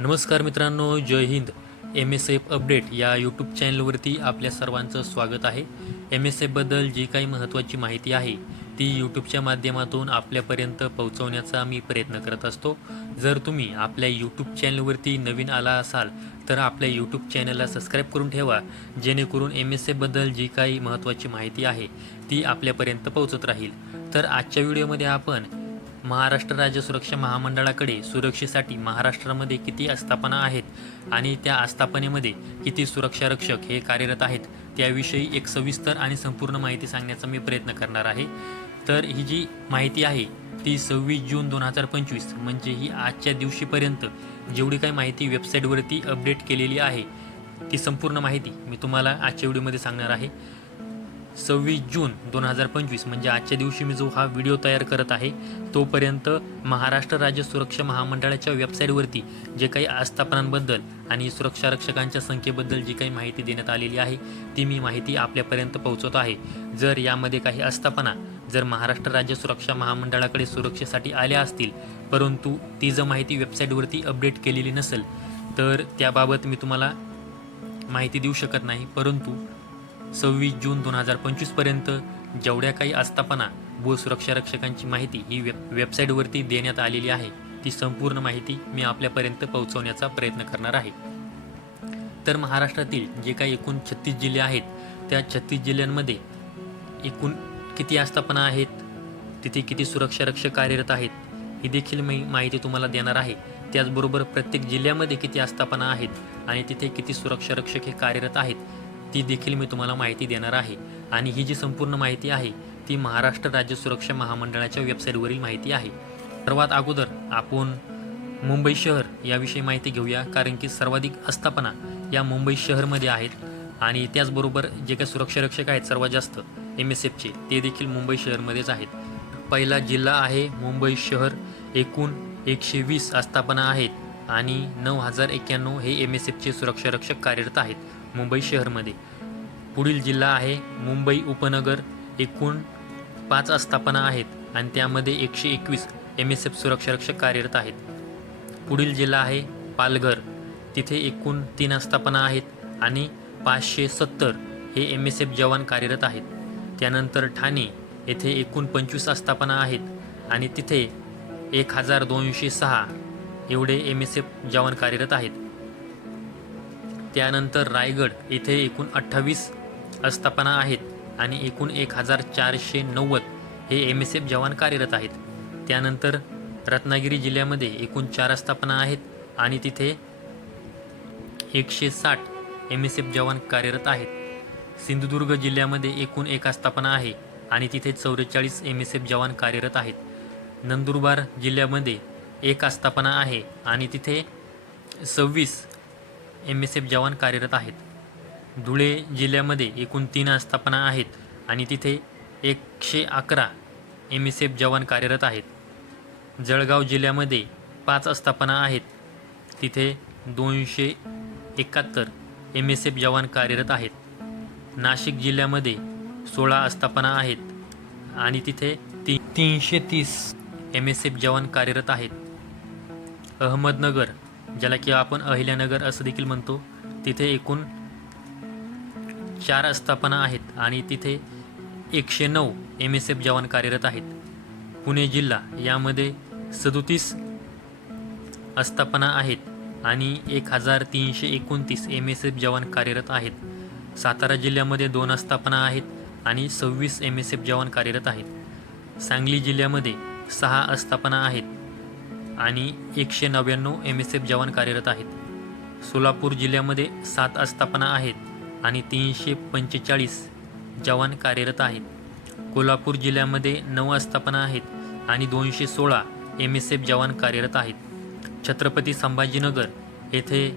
नमस्कार मित्रांनो जय Hind. M S F update या यूट्यूब चॅनलवरती आपल्या सर्वांचं स्वागत आहे. एम एस एफबद्दल जी काही महत्त्वाची माहिती आहे ती यूट्यूबच्या माध्यमातून आपल्यापर्यंत पोहोचवण्याचा मी प्रयत्न करत असतो. जर तुम्ही आपल्या यूट्यूब चॅनलवरती नवीन आला असाल तर आपल्या यूट्यूब चॅनलला सबस्क्राईब करून ठेवा. जेणेकरून एम एस एफबद्दल जी काही महत्त्वाची माहिती आहे ती आपल्यापर्यंत पोहोचत राहील. तर आजच्या व्हिडिओमध्ये आपण महाराष्ट्र राज्य सुरक्षा महामंडळाकडे सुरक्षेसाठी महाराष्ट्रामध्ये किती आस्थापना आहेत आणि त्या आस्थापनेमध्ये किती सुरक्षा रक्षक हे कार्यरत आहेत त्याविषयी एक सविस्तर आणि संपूर्ण माहिती सांगण्याचा मी प्रयत्न करणार आहे. तर ही जी माहिती आहे ती सव्वीस जून दोन हजार पंचवीस म्हणजे ही आजच्या दिवशीपर्यंत जेवढी काही माहिती वेबसाईटवरती अपडेट केलेली आहे ती संपूर्ण माहिती मी तुम्हाला आजच्या व्हिडिओमध्ये सांगणार आहे. सव्वीस जून दोन हजार पंचवीस म्हणजे आजच्या दिवशी मी जो हा व्हिडिओ तयार करत आहे तोपर्यंत महाराष्ट्र राज्य सुरक्षा महामंडळाच्या वेबसाईटवरती जे काही आस्थापनांबद्दल आणि सुरक्षा रक्षकांच्या संख्येबद्दल जी काही माहिती देण्यात आलेली आहे ती मी माहिती आपल्यापर्यंत पोहोचवत आहे. जर यामध्ये काही आस्थापना जर महाराष्ट्र राज्य सुरक्षा महामंडळाकडे सुरक्षेसाठी आल्या असतील परंतु ती जर माहिती वेबसाईटवरती अपडेट केलेली नसेल तर त्याबाबत मी तुम्हाला माहिती देऊ शकत नाही परंतु सव्वीस जून दोन हजार पंचवीसपर्यंत जेवढ्या काही आस्थापना व सुरक्षा रक्षकांची माहिती ही वेब वेबसाईटवरती देण्यात आलेली आहे ती संपूर्ण माहिती मी आपल्यापर्यंत पोहोचवण्याचा प्रयत्न करणार आहे. तर महाराष्ट्रातील जे काही एकूण छत्तीस जिल्हे आहेत त्या छत्तीस जिल्ह्यांमध्ये एकूण किती आस्थापना आहेत तिथे किती सुरक्षा रक्षक कार्यरत आहेत ही देखील मी माहिती तुम्हाला देणार आहे. त्याचबरोबर प्रत्येक जिल्ह्यामध्ये किती आस्थापना आहेत आणि तिथे किती सुरक्षा रक्षक हे कार्यरत आहेत ती देखील मी तुम्हाला माहिती देणार आहे. आणि ही जी संपूर्ण माहिती आहे ती महाराष्ट्र राज्य सुरक्षा महामंडळाच्या वेबसाईटवरील माहिती आहे. सर्वात अगोदर आपण मुंबई शहर याविषयी माहिती घेऊया कारण की सर्वाधिक आस्थापना या मुंबई शहरमध्ये आहेत. आणि त्याचबरोबर जे काही सुरक्षा रक्षक आहेत सर्वात जास्त एम एस एफचे ते देखील मुंबई शहरमध्येच आहेत. पहिला जिल्हा आहे मुंबई शहर. एकूण एकशे वीस आस्थापना आहेत आणि नऊ हजार एक्क्याण्णव हे एम एस एफचे सुरक्षा रक्षक कार्यरत आहेत. मुंबई शहरमध्ये. पुढील जिल्हा आहे मुंबई उपनगर. एकूण पाच आस्थापना आहेत आणि त्यामध्ये एकशे एकवीस एम एस एफ सुरक्षा रक्षक कार्यरत आहेत. पुढील जिल्हा आहे पालघर. तिथे एकूण तीन आस्थापना आहेत आणि पाचशे सत्तर हे एम एस एफ जवान कार्यरत आहेत. त्यानंतर ठाणे येथे एकूण पंचवीस आस्थापना आहेत आणि तिथे एक हजार दोनशे सहा एवढे एम एस एफ जवान कार्यरत आहेत. त्यानंतर रायगड येथे एकूण अठ्ठावीस आस्थापना आहेत आणि एकूण एक हजार चारशे नव्वद हे एम एस एफ जवान कार्यरत आहेत. त्यानंतर रत्नागिरी जिल्ह्यामध्ये एकूण चार आस्थापना आहेत आणि तिथे एकशे साठ एम एस एफ जवान कार्यरत आहेत. सिंधुदुर्ग जिल्ह्यामध्ये एकूण एक आस्थापना आहे आणि तिथे चौवेचाळीस एम एस एफ जवान कार्यरत आहेत. नंदुरबार जिल्ह्यामध्ये एक आस्थापना आहे आणि तिथे सव्वीस एम एस एफ जवान कार्यरत आहेत. धुळे जिल्ह्यामध्ये एकूण तीन आस्थापना आहेत आणि तिथे एकशे अकरा एम एस एफ जवान कार्यरत आहेत. जळगाव जिल्ह्यामध्ये पाच आस्थापना आहेत. तिथे दोनशे एकाहत्तर एम एस एफ जवान कार्यरत आहेत. नाशिक जिल्ह्यामध्ये सोळा आस्थापना आहेत आणि तिथे ती तीनशे तीस एम एस एफ जवान कार्यरत आहेत. अहमदनगर ज्याला की आपण अहिल्यानगर असं देखील म्हणतो. तिथे एकूण चार आस्थापना आहेत आणि तिथे एकशे नऊ एम एस एफ जवान कार्यरत आहेत. पुणे जिल्हा यामध्ये सदोतीस आस्थापना आहेत आणि एक हजार तीनशे एकोणतीस एम एस एफ जवान कार्यरत आहेत. सातारा जिल्ह्यामध्ये दोन आस्थापना आहेत आणि सव्वीस एम एस एफ जवान कार्यरत आहेत. सांगली जिल्ह्यामध्ये सहा आस्थापना आहेत. आणि एकशे नव्याण्णव एम एस एफ जवान कार्यरत आहेत. सोलापूर जिल्ह्यामध्ये सात आस्थापना आहेत आणि तीनशे पंचेचाळीस जवान कार्यरत आहेत. कोल्हापूर जिल्ह्यामध्ये नऊ आस्थापना आहेत आणि दोनशे सोळा एम एस एफ जवान कार्यरत आहेत. छत्रपती संभाजीनगर येथे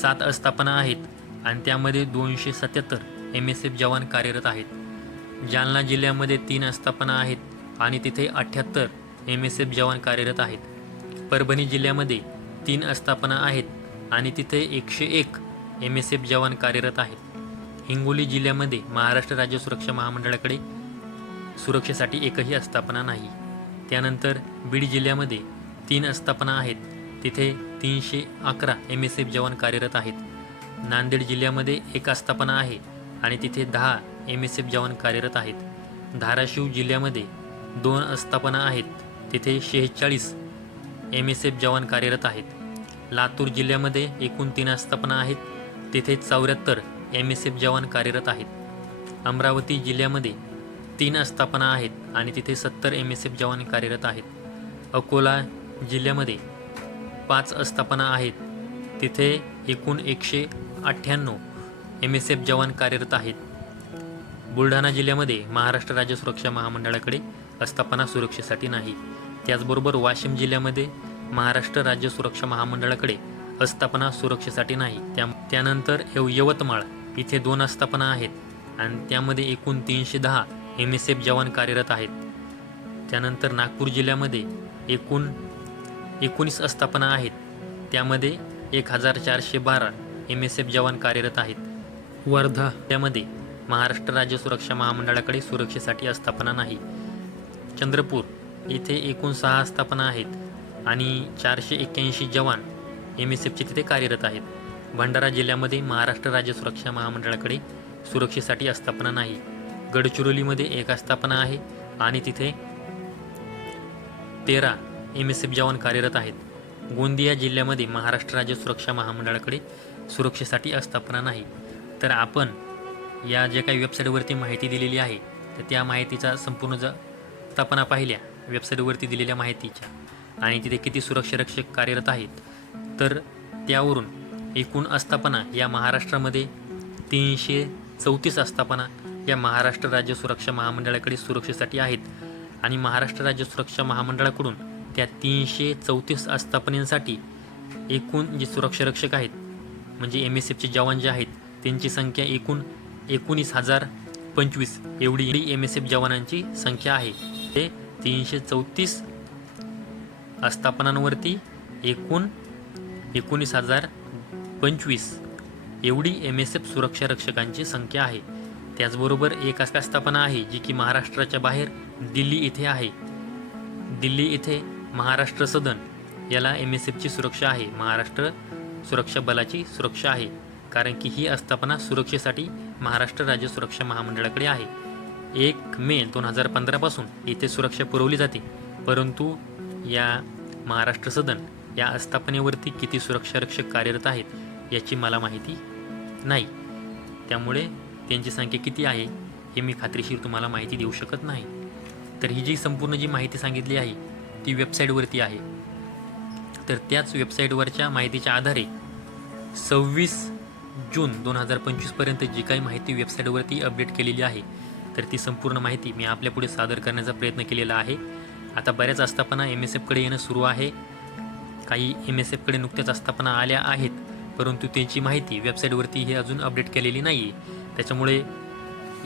सात आस्थापना आहेत आणि त्यामध्ये दोनशे सत्याहत्तर एम एस एफ जवान कार्यरत आहेत. जालना जिल्ह्यामध्ये तीन आस्थापना आहेत आणि तिथे अठ्ठ्याहत्तर एम एस एफ जवान कार्यरत आहेत. परभणी जिल्ह्यामध्ये तीन आस्थापना आहेत आणि तिथे एकशे एक एम एस एफ जवान कार्यरत आहेत. हिंगोली जिल्ह्यामध्ये महाराष्ट्र राज्य सुरक्षा महामंडळाकडे सुरक्षेसाठी एकही आस्थापना नाही. त्यानंतर बीड जिल्ह्यामध्ये तीन आस्थापना आहेत. तिथे तीनशे अकरा एम एस एफ जवान कार्यरत आहेत. नांदेड जिल्ह्यामध्ये एक आस्थापना आहे आणि तिथे दहा एम एस एफ जवान कार्यरत आहेत. धाराशिव जिल्ह्यामध्ये दोन आस्थापना आहेत. तिथे शेहेचाळीस एम एस एफ जवान कार्यरत आहेत. लातूर जिल्ह्यामध्ये एकूण तीन आस्थापना आहेत. तिथे चौऱ्याहत्तर एम एस एफ जवान कार्यरत आहेत. अमरावती जिल्ह्यामध्ये तीन आस्थापना आहेत आणि तिथे सत्तर एम एस एफ जवान कार्यरत आहेत. अकोला जिल्ह्यामध्ये पाच आस्थापना आहेत. तिथे एकूण एकशे अठ्ठ्याण्णव एम एस एफ जवान कार्यरत आहेत. बुलढाणा जिल्ह्यामध्ये महाराष्ट्र राज्य सुरक्षा महामंडळाकडे आस्थापना सुरक्षेसाठी नाही. त्याचबरोबर वाशिम जिल्ह्यामध्ये महाराष्ट्र राज्य सुरक्षा महामंडळाकडे आस्थापना सुरक्षेसाठी नाही त्या त्यानंतर यवतमाळ इथे दोन आस्थापना आहेत आणि त्यामध्ये एकूण तीनशे दहा एम एस एफ जवान कार्यरत आहेत. त्यानंतर नागपूर जिल्ह्यामध्ये एकूण एकोणीस आस्थापना आहेत. त्यामध्ये एक हजार चारशे बारा एम एस एफ जवान कार्यरत आहेत. वर्धा त्यामध्ये महाराष्ट्र राज्य सुरक्षा महामंडळाकडे सुरक्षेसाठी आस्थापना नाही. चंद्रपूर येथे एकूण सहा आस्थापना आहेत आणि चारशे एक्क्याऐंशी जवान एम एस एफचे तिथे कार्यरत आहेत. भंडारा जिल्ह्यामध्ये महाराष्ट्र राज्य सुरक्षा महामंडळाकडे सुरक्षेसाठी आस्थापना नाही. गडचिरोलीमध्ये एक आस्थापना आहे आणि तिथे तेरा एम एस एफ जवान कार्यरत आहेत. गोंदिया जिल्ह्यामध्ये महाराष्ट्र राज्य सुरक्षा महामंडळाकडे सुरक्षेसाठी आस्थापना नाही. तर आपण या ज्या काही वेबसाईटवरती माहिती दिलेली आहे तर त्या माहितीचा संपूर्ण ज स्थापना पाहिल्या. वेबसाईटवरती दिलेल्या माहितीच्या आणि तिथे किती सुरक्षारक्षक कार्यरत आहेत तर त्यावरून एकूण आस्थापना या महाराष्ट्रामध्ये तीनशे चौतीस आस्थापना या महाराष्ट्र राज्य सुरक्षा महामंडळाकडे सुरक्षेसाठी आहेत. आणि महाराष्ट्र राज्य सुरक्षा महामंडळाकडून त्या तीनशे चौतीस आस्थापनांसाठी एकूण जे सुरक्षारक्षक आहेत म्हणजे एम एस एफचे जवान जे आहेत त्यांची संख्या एकूण एकोणीस हजार पंचवीस एवढी एम एस एफ जवानांची संख्या आहे. ते तीनशे चौतीस आस्थापनांवरती एकूण एकोणीस हजार पंचवीस एवढी एम एस एफ सुरक्षा रक्षकांची संख्या आहे. त्याचबरोबर एक आस्थापना आहे जी की महाराष्ट्राच्या बाहेर दिल्ली इथे आहे. दिल्ली इथे महाराष्ट्र सदन याला एम एस एफची सुरक्षा आहे. महाराष्ट्र सुरक्षा बलाची सुरक्षा आहे. कारण की ही आस्थापना सुरक्षेसाठी महाराष्ट्र राज्य सुरक्षा महामंडळाकडे आहे. एक मे दोन हजार पंधरापासून येथे सुरक्षा पुरवली जाते. परंतु या महाराष्ट्र सदन या आस्थापनेवरती किती सुरक्षा रक्षक कार्यरत आहेत याची मला माहिती नाही. त्यामुळे त्यांची संख्या किती आहे हे मी खात्रीशीर तुम्हाला माहिती देऊ शकत नाही. तर ही जी संपूर्ण जी माहिती सांगितली आहे ती वेबसाईटवरती आहे. तर त्याच वेबसाईटवरच्या माहितीच्या आधारे सव्वीस जून दोन हजार पंचवीसपर्यंत जी काही माहिती वेबसाईटवरती अपडेट केलेली आहे तर ती संपूर्ण माहिती मी आपल्यापुढे सादर करण्याचा प्रयत्न केलेला आहे. आता बऱ्याच आस्थापना एम एस एफकडे येणं सुरू आहे. काही एम एस एफकडे नुकत्याच आस्थापना आल्या आहेत परंतु त्यांची माहिती वेबसाईटवरती हे अजून अपडेट केलेली नाही आहे त्याच्यामुळे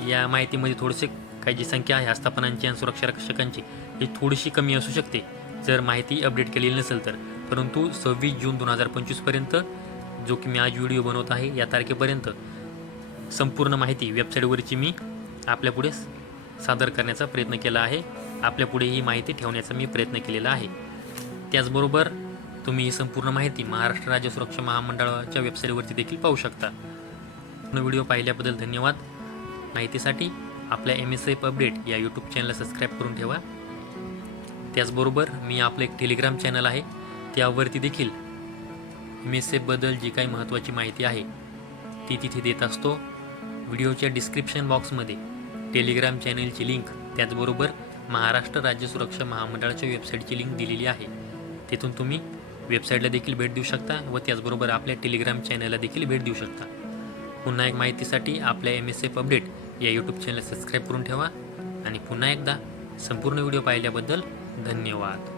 या माहितीमध्ये थोडेसे काही जी संख्या आहे आस्थापनांची आणि सुरक्षा रक्षकांची ही थोडीशी कमी असू शकते. जर माहिती अपडेट केलेली नसेल तर. परंतु सव्वीस जून दोन हजार पंचवीसपर्यंत जो की मी आज व्हिडिओ बनवत आहे या तारखेपर्यंत संपूर्ण माहिती वेबसाईटवरची मी आपल्यापुढे सादर करण्याचा प्रयत्न केला आहे. आपल्यापुढे ही माहिती ठेवण्याचा मी प्रयत्न केलेला आहे. त्याचबरोबर तुम्ही ही संपूर्ण माहिती महाराष्ट्र राज्य सुरक्षा महामंडळाच्या वेबसाईटवरती देखील पाहू शकता. पूर्ण व्हिडिओ पाहिल्याबद्दल धन्यवाद. माहितीसाठी आपल्या एम एस एफ अपडेट या यूट्यूब चॅनलला सबस्क्राईब करून ठेवा. त्याचबरोबर मी आपलं एक टेलिग्राम चॅनल आहे. त्यावरती देखील एम एस एफबद्दल जी काही महत्त्वाची माहिती आहे ती तिथे देत असतो. व्हिडिओच्या डिस्क्रिप्शन बॉक्समध्ये टेलिग्राम चॅनलची लिंक त्याचबरोबर महाराष्ट्र राज्य सुरक्षा महामंडळाच्या वेबसाईटची लिंक दिलेली आहे. तिथून तुम्ही वेबसाईटला देखील भेट देऊ शकता व त्याचबरोबर आपल्या टेलिग्राम चॅनलला देखील भेट देऊ शकता. पुन्हा एक माहितीसाठी आपल्या एम एस एफ अपडेट या यूट्यूब चॅनल सबस्क्राईब करून ठेवा आणि पुन्हा एकदा संपूर्ण व्हिडिओ पाहिल्याबद्दल धन्यवाद.